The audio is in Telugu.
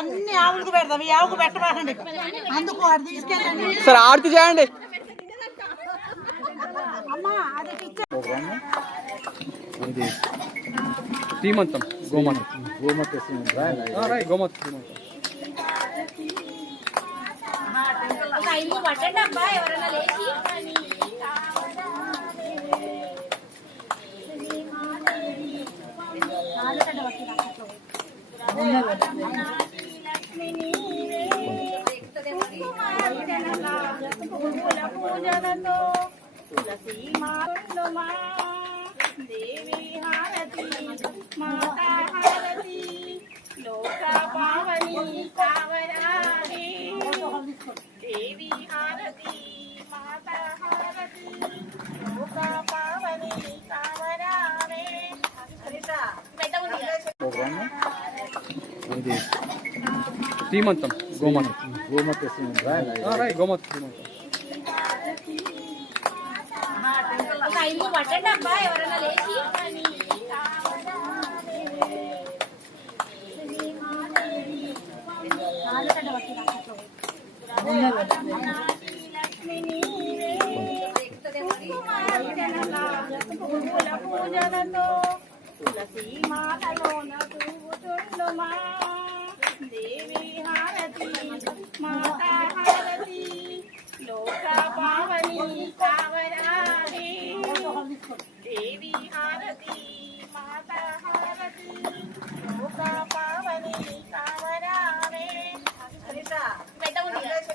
అన్ని ఆవులకు పెడతాం, ఈ ఆవుకు పెట్టబాకండి. అందుకు అది తీసుకెళ్ళండి. సరే ఆరతి చేయండి. అమ్మా అది ఇది శ్రీమంతం గోమాత గోమాత గోమాత ఎవరైనా లేచి పూజలతో తులసి మారుమా దేవి హారతి మాతా హారతి లోక పావని కావరాహి దేవి హారతి మాతా హారతి లోక పావని కావరాహి. ఇది శ్రీమంతం గోమాత గోమాత గోమాత పట్టండి అబ్బా ఎవరైనా లేచి పూజలతో తులసి మాతలోన తూగుతుండుమా దేవి హారతి మాతా హారతి